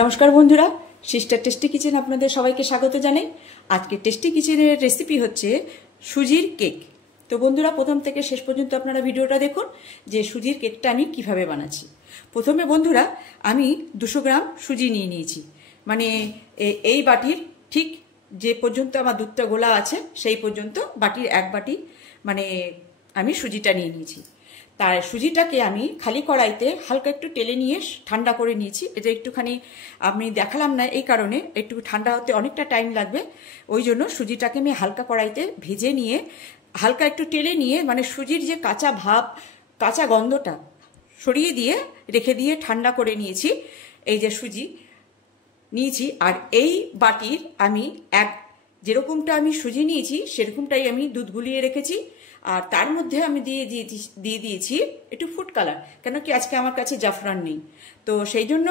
নমস্কার বন্ধুরা, sister tasty kitchen আপনাদের সবাইকে স্বাগত জানাই। আজকে টেস্টি কিচেনের রেসিপি হচ্ছে সুজির কেক। তো বন্ধুরা, প্রথম থেকে শেষ পর্যন্ত আপনারা ভিডিওটা দেখুন যে সুজির কেকটা আমি কিভাবে বানাচ্ছি। প্রথমে বন্ধুরা, আমি 200 গ্রাম সুজি নিয়ে নিয়েছি। মানে এই বাটির ঠিক যে পর্যন্ত আমার দুধটা গোলা আছে সেই পর্যন্ত বাটির এক বাটি মানে আমি সুজিটা নিয়ে নিয়েছি। তার সুজিটাকে আমি খালি কড়াইতে হালকা একটু টেলে নিয়ে ঠান্ডা করে নিয়েছি। এটা একটুখানি আমি দেখালাম না এই কারণে, একটু ঠান্ডা হতে অনেকটা টাইম লাগবে, ওই জন্য সুজিটাকে আমি হালকা কড়াইতে ভেজে নিয়ে হালকা একটু টেলে নিয়ে মানে সুজির যে কাঁচা ভাব, কাঁচা গন্ধটা সরিয়ে দিয়ে রেখে দিয়ে ঠান্ডা করে নিয়েছি। এই যে সুজি নিয়েছি, আর এই বাটির আমি যেরকমটা আমি সুজি নিয়েছি সেরকমটাই আমি দুধ গুলিয়ে রেখেছি। আর তার মধ্যে আমি দিয়ে দিয়েছি একটু ফুড কালার, কেন কি আজকে আমার কাছে জাফরান নেই, তো সেই জন্য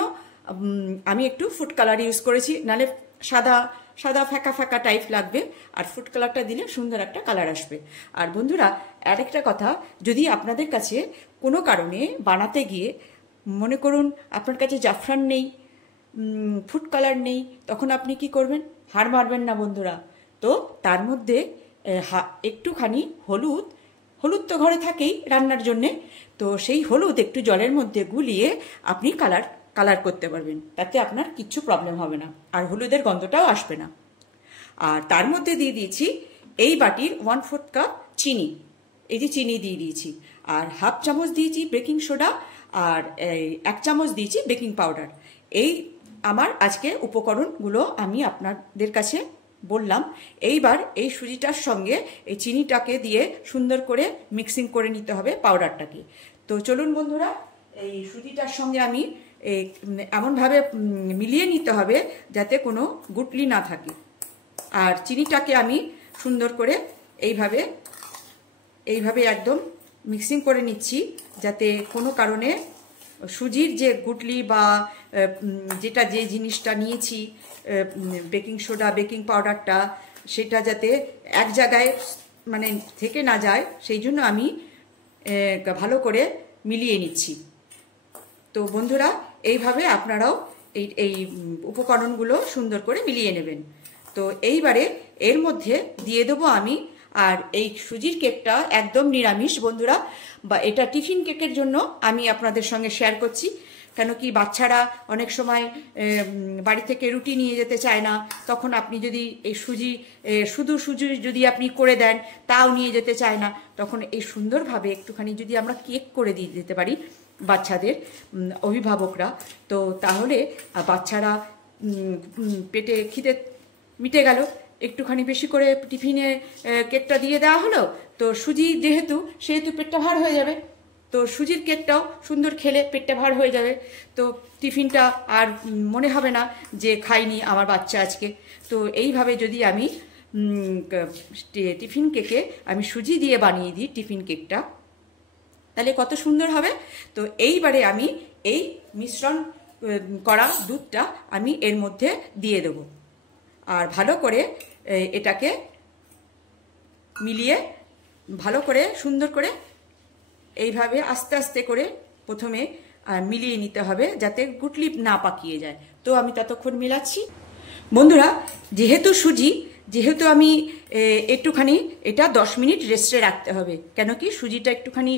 আমি একটু ফুড কালার ইউজ করেছি, নাহলে সাদা সাদা ফ্যাকা ফ্যাকা টাইপ লাগবে, আর ফুড কালারটা দিলে সুন্দর একটা কালার আসবে। আর বন্ধুরা, আরেকটা কথা, যদি আপনাদের কাছে কোনো কারণে বানাতে গিয়ে মনে করুন আপনার কাছে জাফরান নেই, ফুড কালার নেই, তখন আপনি কি করবেন? হার মারবেন না বন্ধুরা। তো তার মধ্যে একটুখানি হলুদ তো ঘরে থাকেই রান্নার জন্যে, তো সেই হলুদ একটু জলের মধ্যে গুলিয়ে আপনি কালার করতে পারবেন, তাতে আপনার কিচ্ছু প্রবলেম হবে না, আর হলুদের গন্ধটাও আসবে না। আর তার মধ্যে দিয়ে দিয়েছি এই বাটির 1/4 কাপ চিনি, এই যে চিনি দিয়ে দিয়েছি, আর হাফ চামচ দিয়েছি বেকিং সোডা, আর 1 চামচ দিয়েছি বেকিং পাউডার। এই আমার আজকে উপকরণগুলো আমি আপনাদের কাছে বললাম। এইবার এই সুজিটার সঙ্গে এই চিনিটাকে দিয়ে সুন্দর করে মিক্সিং করে নিতে হবে পাউডারটাকে। তো চলুন বন্ধুরা, এই সুজিটার সঙ্গে আমি এমনভাবে মিলিয়ে নিতে হবে যাতে কোনো গুটলি না থাকে। আর চিনিটাকে আমি সুন্দর করে এইভাবে একদম মিক্সিং করে নিচ্ছি, যাতে কোনো কারণে সুজির যে গুটলি বা যে জিনিসটা নিয়েছি বেকিং সোডা বেকিং পাউডারটা, সেটা যাতে এক জায়গায় মানে থেকে না যায়, সেই জন্য আমি ভালো করে মিলিয়ে নিচ্ছি। তো বন্ধুরা, এইভাবে আপনারাও এই উপকরণগুলো সুন্দর করে মিলিয়ে নেবেন। তো এইবারে এর মধ্যে দিয়ে দেবো আমি, আর এই সুজির কেকটা একদম নিরামিষ বন্ধুরা, বা এটা টিফিন কেকের জন্য আমি আপনাদের সঙ্গে শেয়ার করছি। কেন কি বাচ্চারা অনেক সময় বাড়ি থেকে রুটি নিয়ে যেতে চায় না, তখন আপনি যদি এই শুধু সুজি যদি আপনি করে দেন তাও নিয়ে যেতে চায় না, তখন এই সুন্দরভাবে একটুখানি যদি আমরা কেক করে দিয়ে দিতে পারি বাচ্চাদের অভিভাবকরা, তো তাহলে বাচ্চারা পেটে খিদে মিটে গেল, একটুখানি বেশি করে টিফিনে কেকটা দিয়ে দেওয়া হলো, তো সুজি সেহেতু পেটটা ভার হয়ে যাবে, তো সুজির কেকটাও সুন্দর খেলে পেটটা ভার হয়ে যাবে, তো টিফিনটা আর মনে হবে না যে খাইনি আমার বাচ্চা আজকে। তো এইভাবে যদি আমি টিফিন কেকে আমি সুজি দিয়ে বানিয়ে দিই টিফিন কেকটা, তাহলে কত সুন্দর হবে। তো এইবারে আমি এই মিশ্রণ করা দুধটা আমি এর মধ্যে দিয়ে দেব, আর ভালো করে এটাকে মিলিয়ে ভালো করে সুন্দর করে এইভাবে আস্তে আস্তে করে প্রথমে মিলিয়ে নিতে হবে, যাতে গুটলি না পাকিয়ে যায়। তো আমি ততক্ষণ মিলাচ্ছি বন্ধুরা। যেহেতু আমি একটুখানি এটা 10 মিনিট রেস্টে রাখতে হবে, কেন কি সুজিটা একটুখানি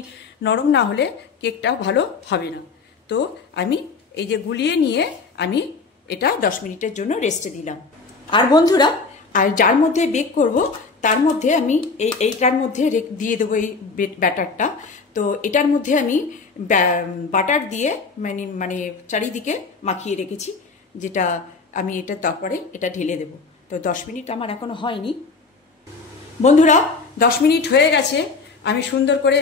নরম না হলে কেকটা ভালো হবে না। তো আমি এই যে গুলিয়ে নিয়ে আমি এটা 10 মিনিটের জন্য রেস্টে দিলাম। আর বন্ধুরা, আর যার মধ্যে বেক করব তার মধ্যে আমি এইটার মধ্যে দিয়ে দেবো এই ব্যাটারটা। তো এটার মধ্যে আমি বাটার দিয়ে মানে চারিদিকে মাখিয়ে রেখেছি, যেটা আমি তারপরে এটা ঢেলে দেব। তো 10 মিনিট আমার এখনো হয়নি বন্ধুরা, 10 মিনিট হয়ে গেছে। আমি সুন্দর করে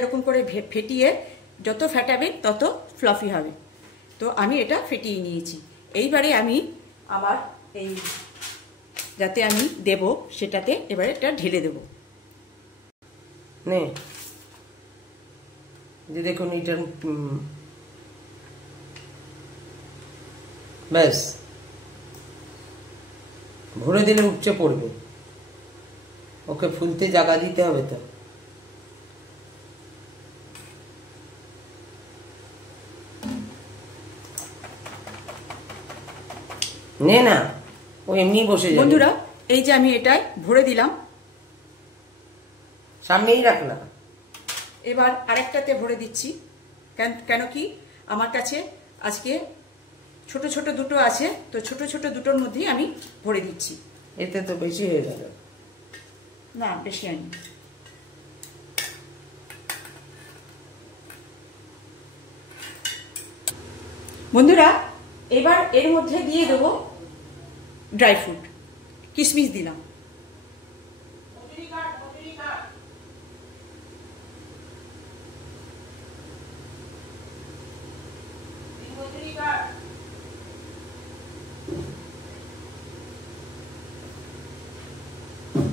এরকম করে ফেটিয়ে, যত ফেটাবে তত ফ্লাফি হবে। তো আমি এটা ফেটিয়ে নিয়েছি। এইবারে আমি আমার যাতে আমি দেব সেটাতে এবারে এটা ঢেলে দেব। দেখুন এটা ব্যাস ভরে দিলে উপচে পড়বে, ওকে ফুলতে জায়গা দিতে হবে। তো নে না, ও এমনি বসে যাবে। বন্ধুরা এই যে আমি এটাই ভরে দিলাম, সামনেই রাখ না। এবার আরেকটাতে ভরে দিচ্ছি। কেন কি আমার কাছে আজকে ছোট ছোট দুটো আছে, তো ছোট ছোট দুটোর মধ্যেই আমি ভরে দিচ্ছি। এতে তো বেশি হয়ে গেল। না বেশি আনি। বন্ধুরা এবার এর মধ্যে দিয়ে দেবো ড্রাই ফ্রুট, কিশমিশ দিলাম,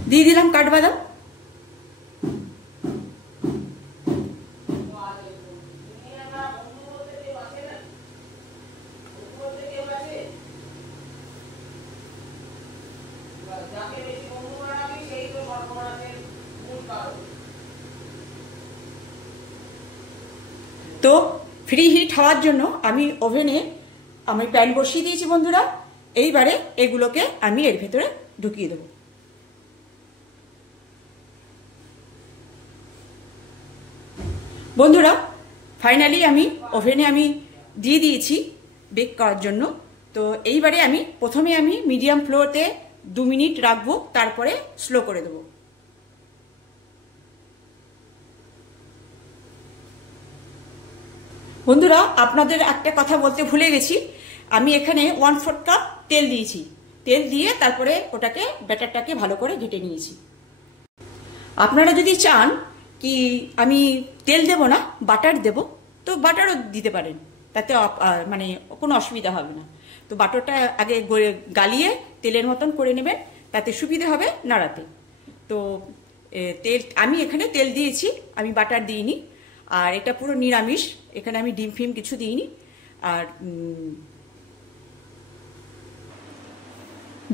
দিয়ে দিলাম কাঠবাদাম, তো ফ্রি হিট হওয়ার জন্য আমি ওভেনে প্যান বসিয়ে দিয়েছি বন্ধুরা। এইবারে এগুলোকে আমি এর ভেতরে ঢুকিয়ে দেবো। বন্ধুরা ফাইনালি আমি ওভেনে দিয়ে দিয়েছি বেক করার জন্য। তো এইবারে প্রথমে মিডিয়াম ফ্লেতে 2 মিনিট রাখবো, তারপরে স্লো করে দেবো। বন্ধুরা আপনাদের একটা কথা বলতে ভুলে গেছি, আমি এখানে 1/4 কাপ তেল দিয়েছি। তেল দিয়ে তারপরে ওটাকে ব্যাটারটাকে ভালো করে ঘেটে নিয়েছি। আপনারা যদি চান কি আমি তেল দেব না বাটার দেব, তো বাটারও দিতে পারেন, তাতে মানে কোনো অসুবিধা হবে না। তো বাটারটা আগে গালিয়ে তেলের মতন করে নেবেন, তাতে সুবিধা হবে নাড়াতে। তো আমি এখানে তেল দিয়েছি, আমি বাটার দিইনি। আর এটা পুরো নিরামিষ, এখানে আমি ডিম ফিম কিছু দিইনি। আর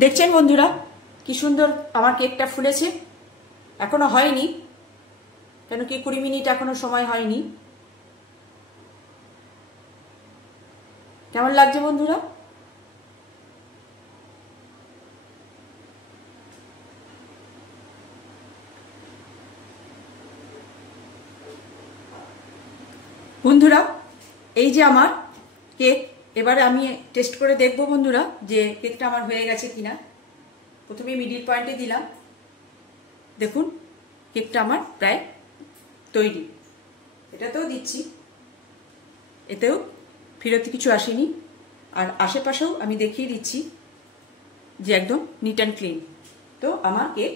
দেখছেন বন্ধুরা কি সুন্দর আমার কেকটা ফুলেছে। এখনো হয়নি, কেন কি 20 মিনিট এখনো সময় হয়নি। কেমন লাগছে বন্ধুরা? বন্ধুরা এই যে আমার কেক, এবারে আমি টেস্ট করে দেখবো বন্ধুরা যে কেকটা আমার হয়ে গেছে কিনা। প্রথমে মিডিল পয়েন্টে দিলাম, দেখুন কেকটা আমার প্রায় তৈরি। এটাতেও দিচ্ছি, এতেও ফিরতি কিছু আসেনি। আর আশেপাশেও আমি দেখিয়ে দিচ্ছি যে একদম নিট অ্যান্ড ক্লিন। তো আমার কেক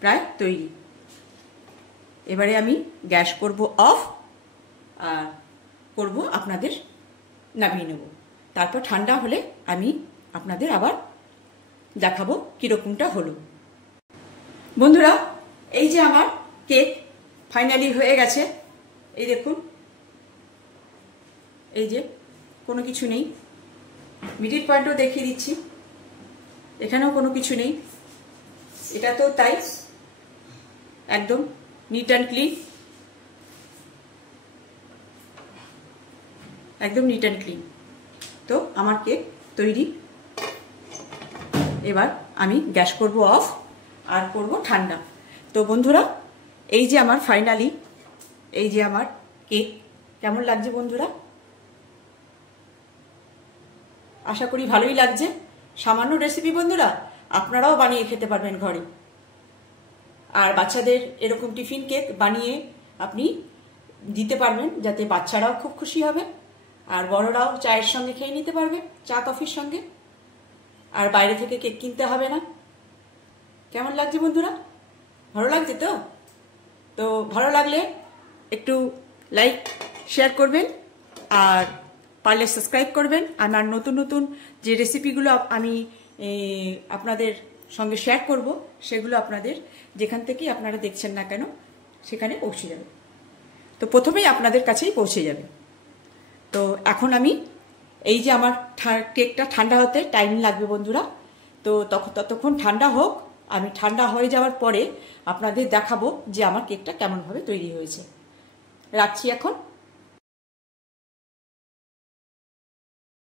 প্রায় তৈরি। এবারে আমি গ্যাস করব অফ, আর করব আপনাদের নামিয়ে নেব। তারপর ঠান্ডা হলে আমি আপনাদের আবার দেখাবো কিরকমটা হলো। বন্ধুরা এই যে আমার কেক ফাইনালি হয়ে গেছে। এই দেখুন, এই যে কোনো কিছু নেই। মিডিল পয়েন্টও দেখিয়ে দিচ্ছি, এখানেও কোনো কিছু নেই। এটা তো তাই একদম নিট অ্যান্ড ক্লিন, একদম নিট অ্যান্ড ক্লিন। তো আমার কেক তৈরি। এবার আমি গ্যাস করব অফ আর করব ঠান্ডা। তো বন্ধুরা এই যে আমার ফাইনালি এই যে আমার কেক, কেমন লাগছে বন্ধুরা? আশা করি ভালোই লাগছে। সামান্য রেসিপি বন্ধুরা, আপনারাও বানিয়ে খেতে পারবেন ঘরে। আর বাচ্চাদের এরকম টিফিন কেক বানিয়ে আপনি দিতে পারবেন, যাতে বাচ্চারাও খুব খুশি হবে আর বড়রাও চায়ের সঙ্গে খেয়ে নিতে পারবে, চা কফির সঙ্গে। আর বাইরে থেকে কেক কিনতে হবে না। কেমন লাগছে বন্ধুরা? ভালো লাগছে তো? তো ভালো লাগলে একটু লাইক শেয়ার করবেন, আর পারলে সাবস্ক্রাইব করবেন। আমার নতুন নতুন যে রেসিপিগুলো আমি আপনাদের সঙ্গে শেয়ার করব, সেগুলো আপনাদের যেখান থেকেই আপনারা দেখছেন না কেন সেখানে পৌঁছে যাবে। তো প্রথমেই আপনাদের কাছেই পৌঁছে যাবে। তো এখন আমি এই যে আমার কেকটা ঠান্ডা হতে টাইম লাগবে বন্ধুরা। তো ততক্ষণ ঠান্ডা হোক। আমি ঠান্ডা হয়ে যাওয়ার পরে আপনাদের দেখাবো যে আমার কেকটা কেমনভাবে তৈরি হয়েছে। রাখছি এখন।